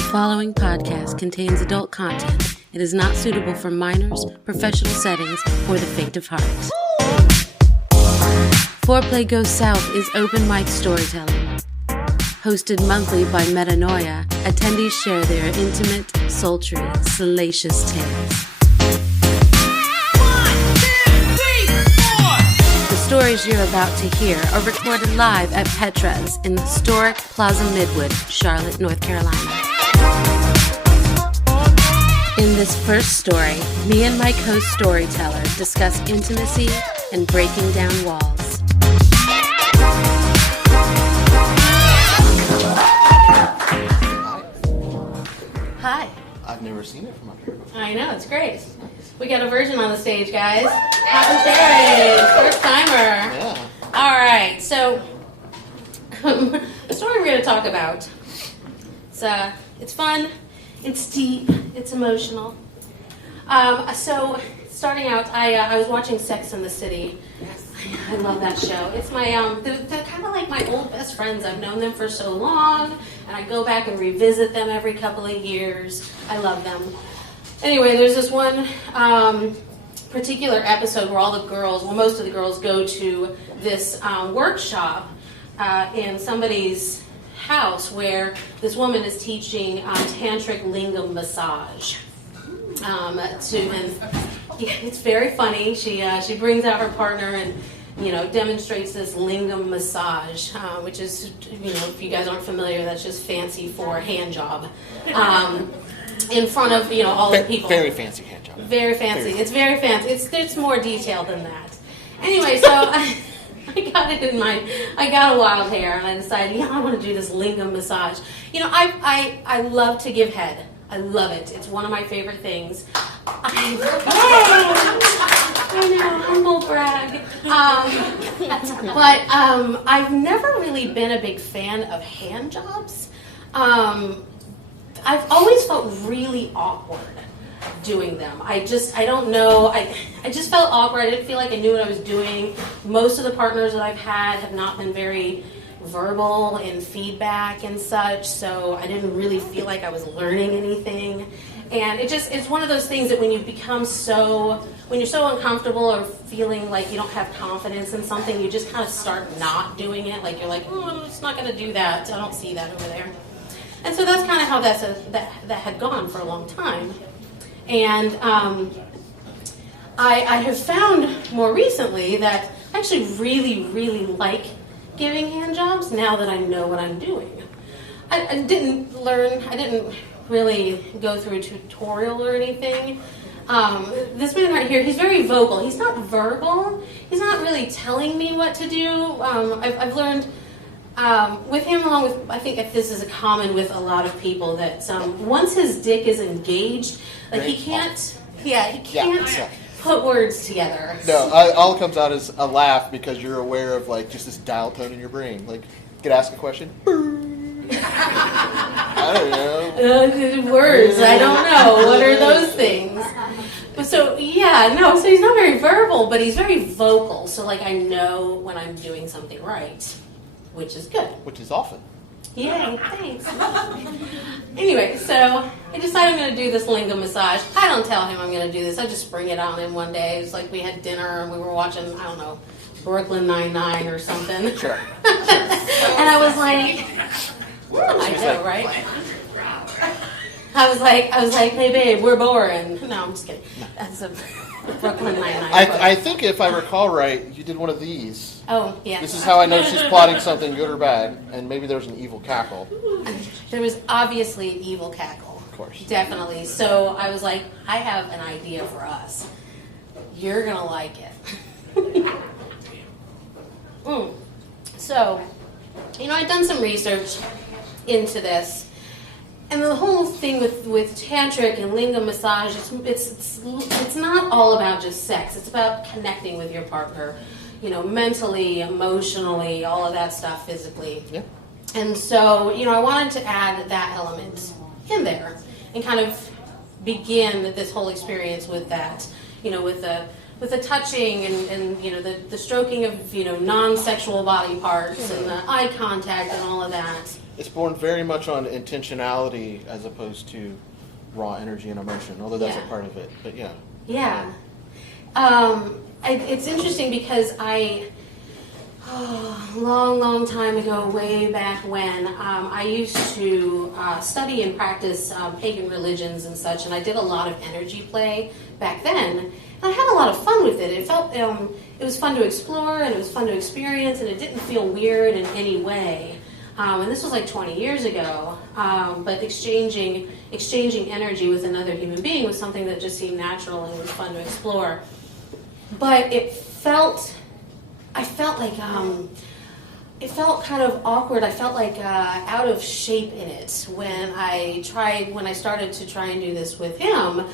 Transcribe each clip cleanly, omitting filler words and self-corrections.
The following podcast contains adult content. It is not suitable for minors, professional settings, or the faint of heart. Foreplay Goes South is open mic storytelling. Hosted monthly by Metanoia, attendees share their intimate, sultry, salacious tales. The stories you're about to hear are recorded live at Petra's in the historic Plaza Midwood, Charlotte, North Carolina. In this first story, me and my co-storyteller discuss intimacy and breaking down walls. Hi. I've never seen it from up here before. I know, it's great. We got a virgin on the stage, guys. Happy birthday, first timer. Yeah. All right, so the story we're going to talk about, it's fun, it's deep, it's emotional. So starting out, I was watching Sex and the City. Yes. I love that show. It's my they're kind of like my old best friends. I've known them for so long, and I go back and revisit them every couple of years. I love them. Anyway, there's this one particular episode where all the girls, well, most of the girls go to this workshop in somebody's house where this woman is teaching tantric lingam massage. It's very funny. She brings out her partner and demonstrates this lingam massage, which is if you guys aren't familiar, that's just fancy for hand job. In front of all the people. Very fancy hand job. Very fancy. It's very fancy. It's more detailed than that. Anyway, so I got it in mind. I got a wild hair, and I decided, I want to do this lingam massage. I love to give head. I love it. It's one of my favorite things. I know, humble brag. But I've never really been a big fan of hand jobs. I've always felt really awkward doing them. I don't know. I just felt awkward. I didn't feel like I knew what I was doing. Most of the partners that I've had have not been very verbal in feedback and such, so I didn't really feel like I was learning anything. And it's one of those things that when you're so uncomfortable or feeling like you don't have confidence in something, you just kind of start not doing it. Like you're like, I'm just not going to do that. I don't see that over there. And so that's kind of how that had gone for a long time. And I have found more recently that I actually really, really like giving hand jobs now that I know what I'm doing. I didn't really go through a tutorial or anything. This man right here, he's very vocal. He's not verbal. He's not really telling me what to do. I've learned with him, along with, I think this is common with a lot of people, that once his dick is engaged, like he can't put words together. No, all it comes out is a laugh because you're aware of just this dial tone in your brain. Like, you could ask a question. I don't know. Words, I don't know. What are those things? But so he's not very verbal, but he's very vocal. So I know when I'm doing something right, which is good. Which is often. Yay, thanks. Anyway, so I decided I'm going to do this lingam massage. I don't tell him I'm going to do this. I just spring it on him one day. It's like we had dinner and we were watching, I don't know, Brooklyn Nine-Nine or something. Sure. And I was like, I know, right? I was like, hey babe, we're boring. No, I'm just kidding. That's a Brooklyn Nine-Nine. I think if I recall right, you did one of these. Oh, yeah. This is how I know she's plotting something good or bad, and maybe there's an evil cackle. There was obviously an evil cackle. Of course. Definitely. So I was like, I have an idea for us. You're going to like it. So, I'd done some research into this. And the whole thing with tantric and lingam massage, it's not all about just sex. It's about connecting with your partner, mentally, emotionally, all of that stuff, physically. Yeah. And so, I wanted to add that element in there and kind of begin this whole experience with that, with the touching and the stroking of non-sexual body parts and the eye contact and all of that. It's born very much on intentionality as opposed to raw energy and emotion, although that's a part of it. But yeah. Yeah. It's interesting because long time ago, way back when, I used to study and practice pagan religions and such, and I did a lot of energy play back then. And I had a lot of fun with it. It felt it was fun to explore, and it was fun to experience, and it didn't feel weird in any way. And this was like 20 years ago, but exchanging energy with another human being was something that just seemed natural and was fun to explore. But I felt like it felt kind of awkward. I felt like out of shape in it when I started to try and do this with him.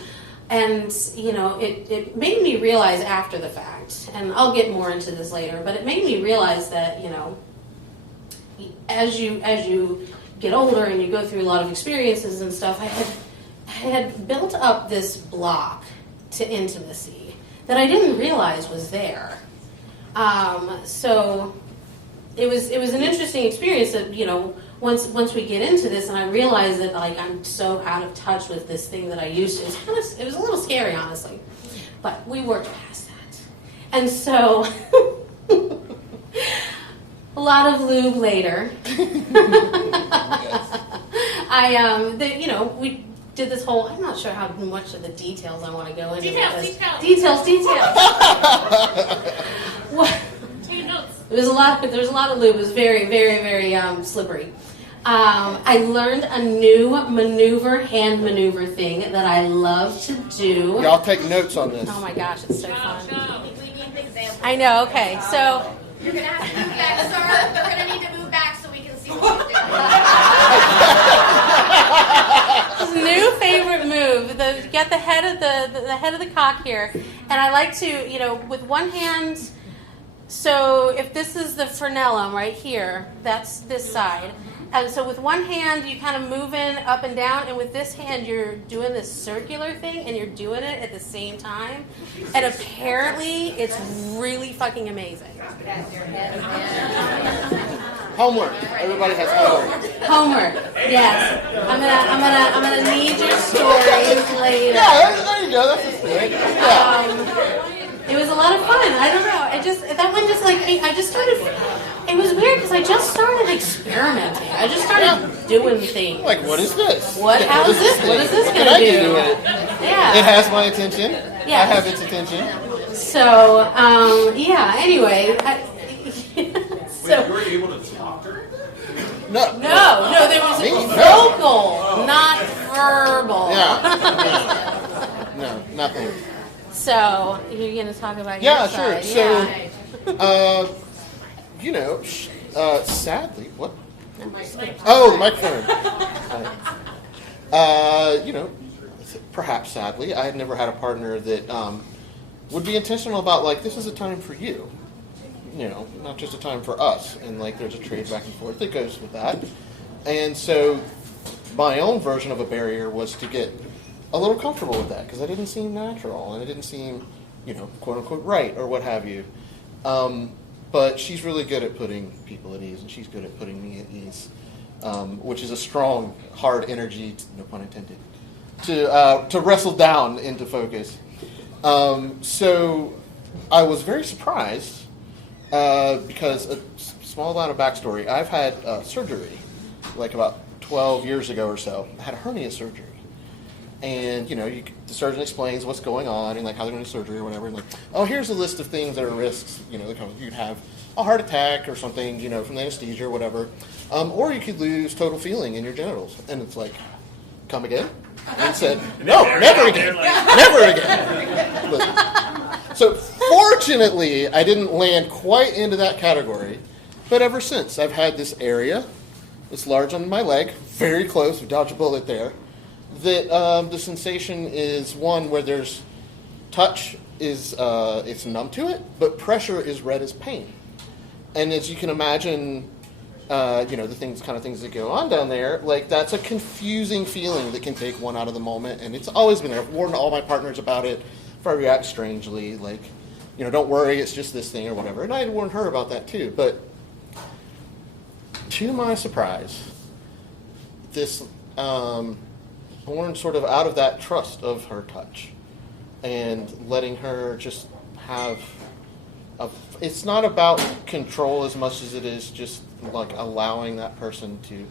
And, it made me realize after the fact, and I'll get more into this later, but it made me realize that, as you get older and you go through a lot of experiences and stuff, I had built up this block to intimacy that I didn't realize was there. So it was an interesting experience that, once we get into this and I realize that like I'm so out of touch with this thing that I used to, it was a little scary, honestly, but we worked past that. And so a lot of lube later, we did this whole, I'm not sure how much of the details I want to go into. Details. What? Take notes. There was a lot of lube. It was very, very, very slippery. I learned a new hand maneuver thing that I love to do. Y'all take notes on this. Oh my gosh, it's so fun. We need an example. I know, okay, so. You're going to have to move back, sir. We're going to need to move back so we can see what you're doing. New favorite move. You got the head of the cock here, and I like to, with one hand. So if this is the frenulum right here, that's this side. And so with one hand, you kind of move in up and down, and with this hand, you're doing this circular thing, and you're doing it at the same time. And apparently, it's really fucking amazing. Homework. Everybody has homework. Homework. Yes. I'm gonna need your stories later. Yeah, there you go. That's just good. Yeah. It was a lot of fun. I don't know. I just started. It was weird because I just started experimenting. I just started doing things. Like, what is this? How is this? What is this Can gonna I do? do it? Yeah. It has my attention. Yeah. I have its attention. So, anyway. Wait, you were able to talk during that? No, there was vocal, not verbal. Yeah. No, nothing. So, you're going to talk about your Yeah, side. sure. Yeah. So, sadly, what? Oh, the microphone. Perhaps sadly, I had never had a partner that would be intentional about, like, this is a time for you. Not just a time for us. And, like, there's a trade back and forth that goes with that. And so, my own version of a barrier was to get a little comfortable with that, because that didn't seem natural, and it didn't seem, quote-unquote right, or what have you. But she's really good at putting people at ease, and she's good at putting me at ease, which is a strong, hard energy, no pun intended, to wrestle down into focus. So I was very surprised, because a small amount of backstory. I've had surgery, like about 12 years ago or so. I had a hernia surgery. And, the surgeon explains what's going on and, like, how they're going to do surgery or whatever. And, like, oh, here's a list of things that are risks. You'd have a heart attack or something, from the anesthesia or whatever. Or you could lose total feeling in your genitals. And it's like, come again? And he said, no, never again. Never again. So, fortunately, I didn't land quite into that category. But ever since, I've had this area, this large on my leg, very close, we dodged a bullet there. That the sensation is one where there's touch is it's numb to it, but pressure is red as pain. And as you can imagine, the things that go on down there, like that's a confusing feeling that can take one out of the moment. And it's always been there. I've warned all my partners about it. If I react strangely, like, don't worry, it's just this thing or whatever. And I had warned her about that too. But to my surprise, this born sort of out of that trust of her touch and letting her just have it's not about control as much as it is just like allowing that person to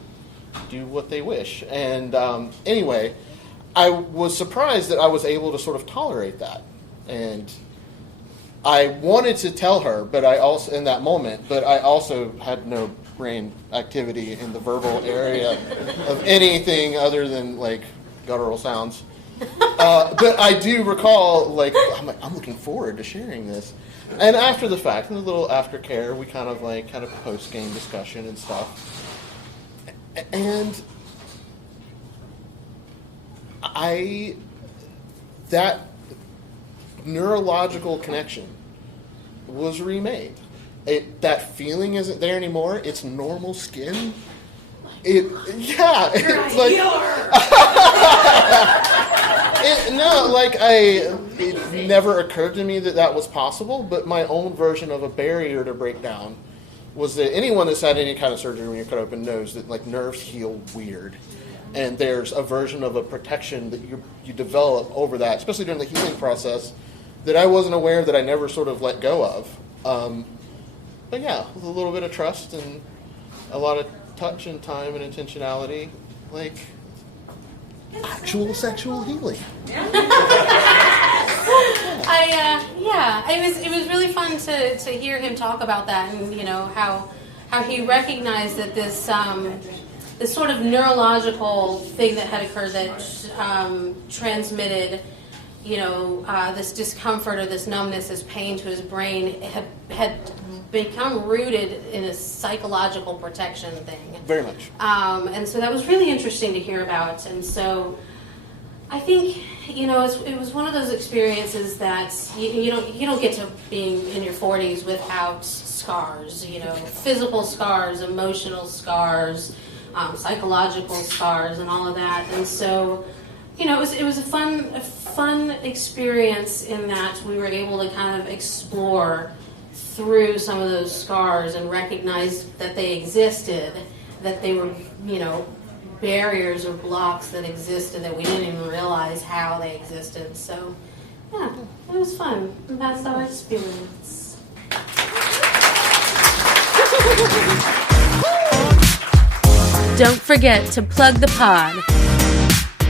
do what they wish. And anyway, I was surprised that I was able to sort of tolerate that. And I wanted to tell her, but I also, in that moment, but I also had no brain activity in the verbal area of anything other than like guttural sounds. But I do recall, like, I'm looking forward to sharing this. And after the fact, in the little aftercare, we kind of post-game discussion and stuff. And that neurological connection was remade. That feeling isn't there anymore. It's normal skin. It's like it never occurred to me that was possible. But my own version of a barrier to break down was that anyone that's had any kind of surgery when you're cut open knows that like nerves heal weird, and there's a version of a protection that you develop over that, especially during the healing process, that I wasn't aware that I never sort of let go of. But yeah, with a little bit of trust and a lot of touch and time and intentionality, like actual sexual healing. It was really fun to hear him talk about that, and how he recognized that this sort of neurological thing that had occurred that transmitted this discomfort or this numbness, this pain to his brain had become rooted in a psychological protection thing. Very much. And so that was really interesting to hear about. And so I think, it was one of those experiences that you don't get to being in your 40s without scars, physical scars, emotional scars, psychological scars, and all of that. And so, it was a fun experience in that we were able to kind of explore through some of those scars and recognize that they existed, that they were, barriers or blocks that existed that we didn't even realize how they existed. So, yeah, it was fun. And that's our experience. Don't forget to plug the pod.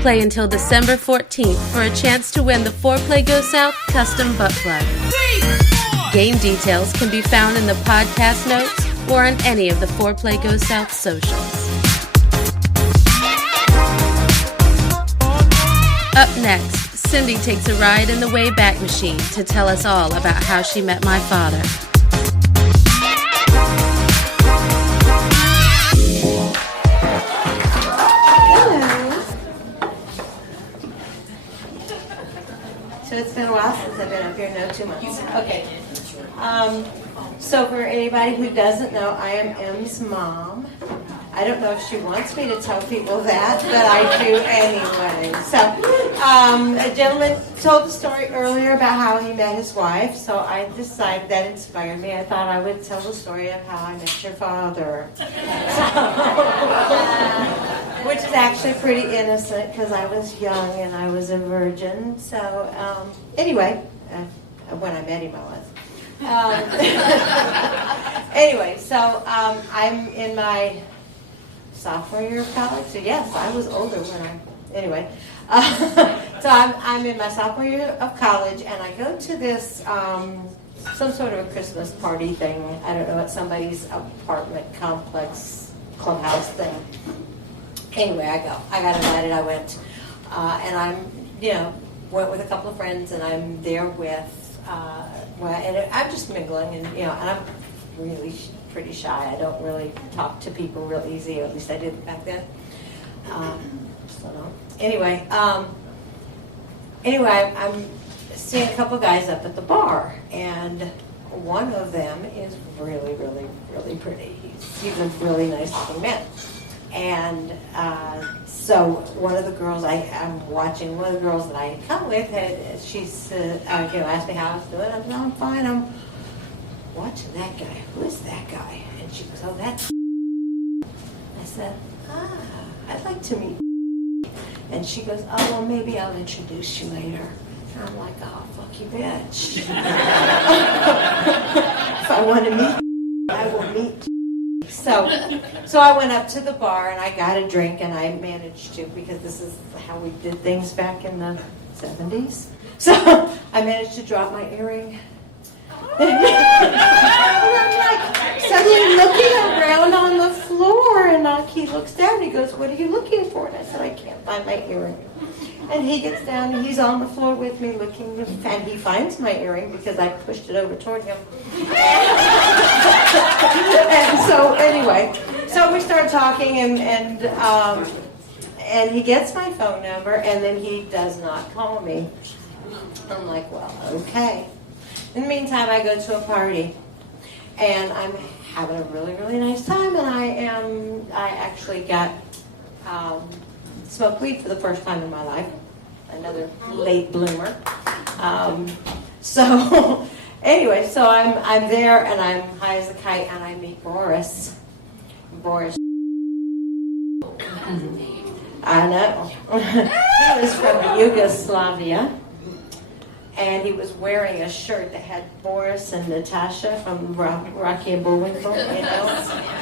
Play until December 14th for a chance to win the Foreplay Go South custom butt plug. Game details can be found in the podcast notes or on any of the Foreplay Go South socials. Up next, Cindy takes a ride in the Wayback Machine to tell us all about how she met my father. So it's been a while since I've been up here, no, 2 months. Okay. So for anybody who doesn't know, I am M's mom. I don't know if she wants me to tell people that, but I do anyway. So a gentleman told the story earlier about how he met his wife, so I decided that inspired me. I thought I would tell the story of how I met your father. Which is actually pretty innocent because I was young and I was a virgin. So anyway, when I met him I was. Anyway, so I'm in my sophomore year of college. So yes, I was older when anyway. So I'm in my sophomore year of college, and I go to this some sort of a Christmas party thing. I don't know, at somebody's apartment complex clubhouse thing. Anyway, I go. I got invited. I went, and went with a couple of friends, and I'm there with. And I'm just mingling, and and I'm really pretty shy. I don't really talk to people real easy, or at least I did back then. Still don't. Anyway, I'm seeing a couple guys up at the bar, and one of them is really, really, really pretty. He's a really nice looking man. And so one of the girls I'm watching, one of the girls that I had come with, she's asked me how I was doing. I said, no, I'm fine. I'm watching that guy. Who is that guy? And she goes, oh, that's. I said, I'd like to meet. And she goes, oh, well, maybe I'll introduce you later. And I'm like, oh, fuck you, bitch. If I want to meet, I will meet. So I went up to the bar and I got a drink, and I managed to, because this is how we did things back in the 70s. So I managed to drop my earring. And I'm like suddenly looking around on the floor, and he looks down and he goes, what are you looking for? And I said, I can't find my earring. And he gets down and he's on the floor with me looking, and he finds my earring because I pushed it over toward him. And so anyway, so we start talking, and he gets my phone number, and then he does not call me. I'm like, well, okay. In the meantime, I go to a party, and I'm having a really, really nice time, and I actually got smoked weed for the first time in my life. Another late bloomer. So anyway, so I'm there, and I'm high as a kite, and I meet Boris. Boris. I know. He was from Yugoslavia. And he was wearing a shirt that had Boris and Natasha from Rocky and Bullwinkle, you know.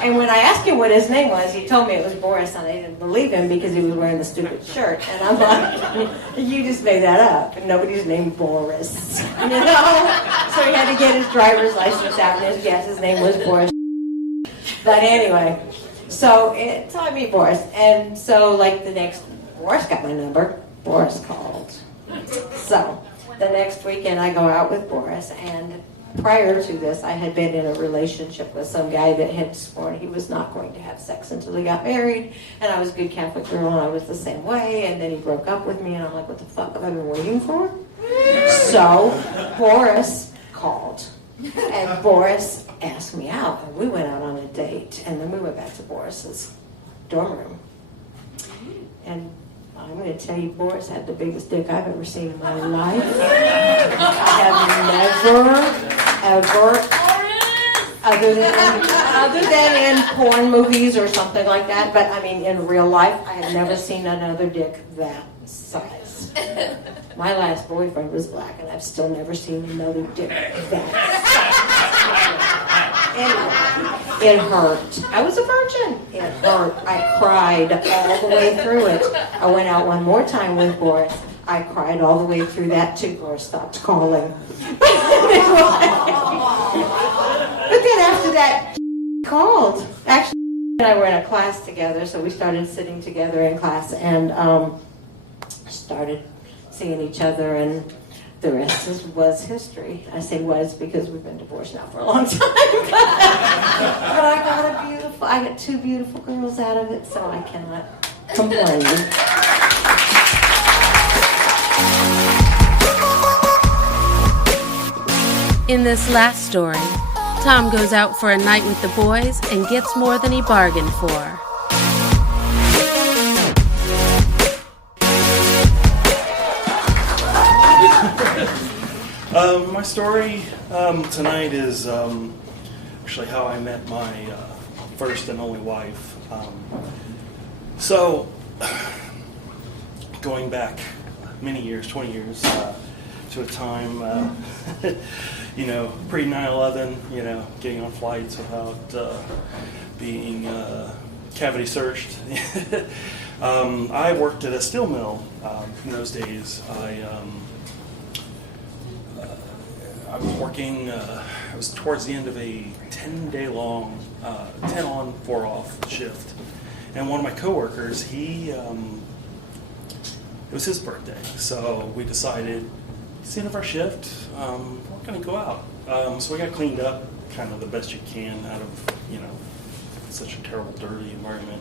And when I asked him what his name was, he told me it was Boris, and I didn't believe him because he was wearing the stupid shirt. And I'm like, you just made that up. And nobody's named Boris, you know. So he had to get his driver's license out, and his name was Boris. But anyway, so I meet Boris, and so like Boris got my number. Boris called. So the next weekend I go out with Boris, and prior to this I had been in a relationship with some guy that had sworn he was not going to have sex until he got married, and I was a good Catholic girl, and I was the same way, and then he broke up with me, and I'm like, what the fuck have I been waiting for? So Boris called, and Boris asked me out, and we went out on a date, and then we went back to Boris's dorm room, and I'm going to tell you, Boris had the biggest dick I've ever seen in my life. I have never, ever, other than in porn movies or something like that, but I mean, in real life, I have never seen another dick that size. My last boyfriend was black, and I've still never seen another dick that size. Anyway, it hurt. I was a virgin. It hurt. I cried all the way through it. I went out one more time with Boris. I cried all the way through that too. Boris stopped calling. But then after that, called. Actually, and I were in a class together, so we started sitting together in class and started seeing each other, and the rest was history. I say was because we've been divorced now for a long time. But I got two beautiful girls out of it, so I cannot complain. In this last story, Tom goes out for a night with the boys and gets more than he bargained for. My story tonight is actually how I met my first and only wife. So, going back many years, 20 years, to a time, pre 9/11, getting on flights without being cavity searched. I worked at a steel mill in those days. I was working, I was towards the end of a 10-day long, 10 on, 4 off shift. And one of my coworkers, it was his birthday. So we decided, it's the end of our shift, we're going to go out. So we got cleaned up kind of the best you can out of, such a terrible, dirty environment.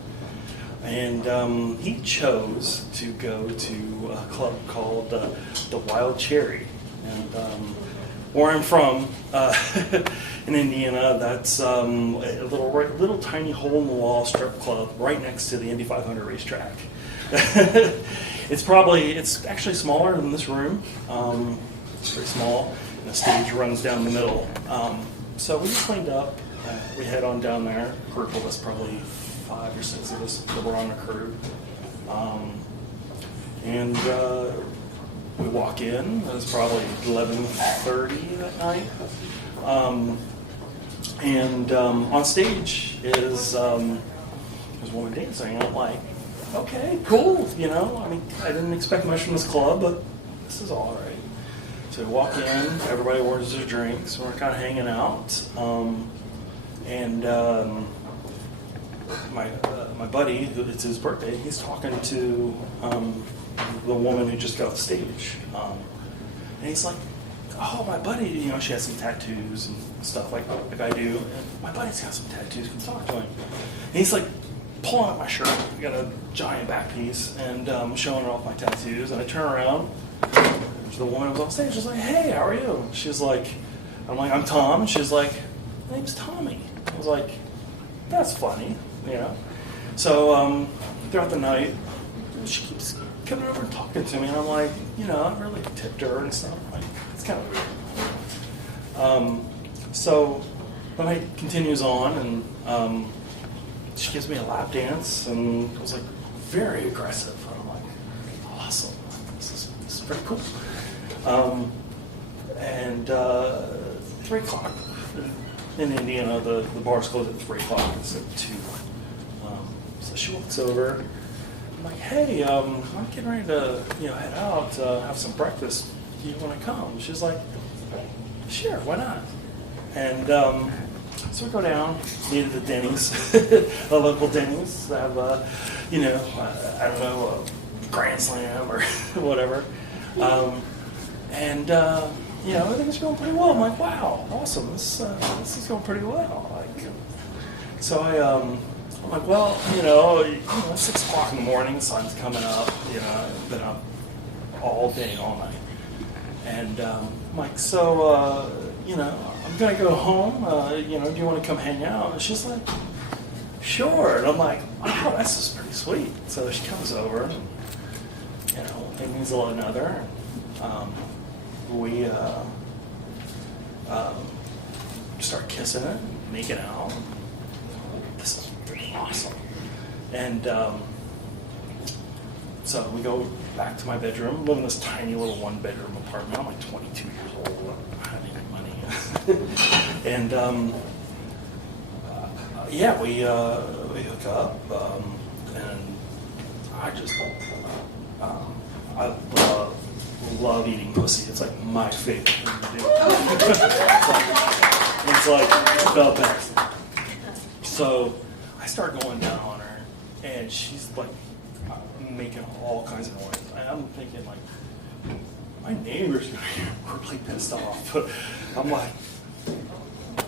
And he chose to go to a club called the Wild Cherry. And where I'm from, in Indiana, that's a little tiny hole-in-the-wall strip club right next to the Indy 500 racetrack. It's actually smaller than this room. It's very small, and the stage runs down the middle. So we just cleaned up. We head on down there. A group of us, probably 5 or 6 of us that were on the crew. And we walk in. It was probably 11:30 that night. And on stage is there's a woman dancing. I'm like, okay, cool. You know, I mean, I didn't expect much from this club, but this is all right. So we walk in. Everybody orders their drinks. We're kind of hanging out. My buddy, it's his birthday, he's talking to the woman who just got off stage. And he's like, oh, my buddy, you know, she has some tattoos and stuff like I do. And my buddy's got some tattoos, can talk to him. And he's like pulling up my shirt. I got a giant back piece and showing off my tattoos. And I turn around, the woman was on stage. She's like, hey, how are you? She's like, I'm like, I'm Tom. And she's like, my name's Tommy. I was like, that's funny, you know. So throughout the night, she keeps coming over and talking to me, and I'm like, you know, I really tipped her and stuff. Like, it's kind of weird. So the night continues on, and she gives me a lap dance, and it was like very aggressive. And I'm like, awesome, this is pretty cool. And 3 o'clock. In Indiana, the bars close at 3 o'clock. It's at 2. So she walks over. I'm like, hey, I'm getting ready to head out, have some breakfast. Do you want to come? She's like, sure, why not? And so we go down, meet at the Denny's, a local Denny's. They have, I don't know, a Grand Slam or whatever. Everything's going pretty well. I'm like, wow, awesome. This is going pretty well. Like, so I'm like, well, it's 6 o'clock in the morning. The sun's coming up. I've been up all day, all night. And I'm like, so, I'm gonna go home. Do you want to come hang out? And she's like, sure. And I'm like, wow, that's just pretty sweet. So she comes over. One thing means a lot another. We start kissing it, making out. This is pretty awesome. And so we go back to my bedroom. I live in this tiny little 1-bedroom apartment. I'm like 22 years old. I don't have any money. And we hook up. And I just I love eating pussy. It's like my favorite thing to do. It's like the best. So I start going down on her, and she's like making all kinds of noise. And I'm thinking like, my neighbor's gonna get really pissed off. But I'm like,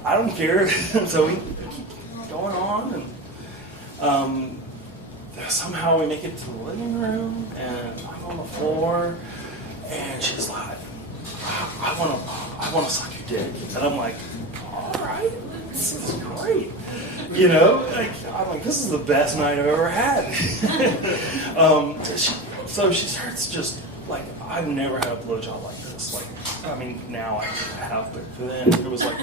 I don't care. So we keep going on, and somehow we make it to the living room, and I'm on the floor. And she's like, I want to suck your dick. And I'm like, all right, this is great. I'm like, this is the best night I've ever had. So she starts just like, I've never had a blowjob like this. Like, I mean, now I have, but then it was like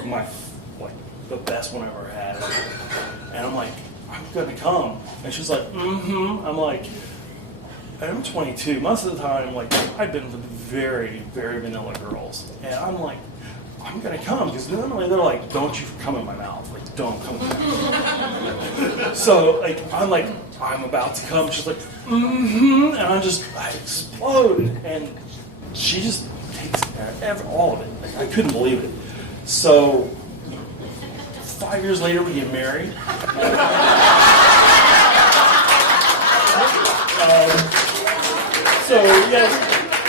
the best one I ever had. And I'm like, I'm gonna come. And she's like, mm-hmm. I'm like, I'm 22. Most of the time, like, I've been with very, very vanilla girls. And I'm like, I'm going to come. Because normally they're like, don't you come in my mouth. Like, don't come in my mouth. So, like, I'm about to come. She's like, mm-hmm. And I explode. And she just takes all of it. Like, I couldn't believe it. So, 5 years later, we get married. So,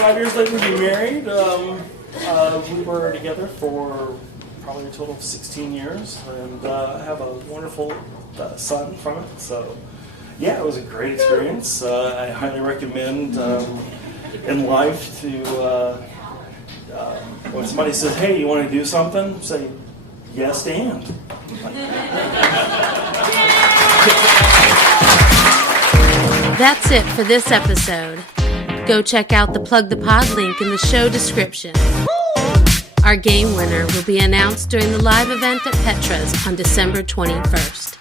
5 years later we get married. We were together for probably a total of 16 years and have a wonderful son from it. So, yeah, it was a great experience. I highly recommend in life to, when somebody says, hey, you want to do something? Say, yes, and. That's it for this episode. Go check out the Plug the Pod link in the show description. Our game winner will be announced during the live event at Petra's on December 21st.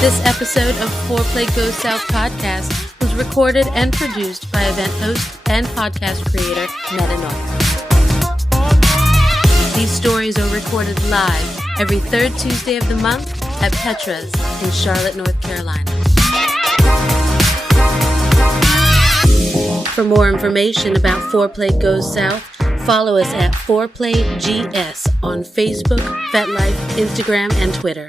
This episode of Foreplay Goes South podcast was recorded and produced by event host and podcast creator Metanoia. These stories are recorded live every third Tuesday of the month at Petra's in Charlotte, North Carolina. For more information about Foreplay Goes South, follow us at ForePlayGS on Facebook, FetLife, Instagram, and Twitter.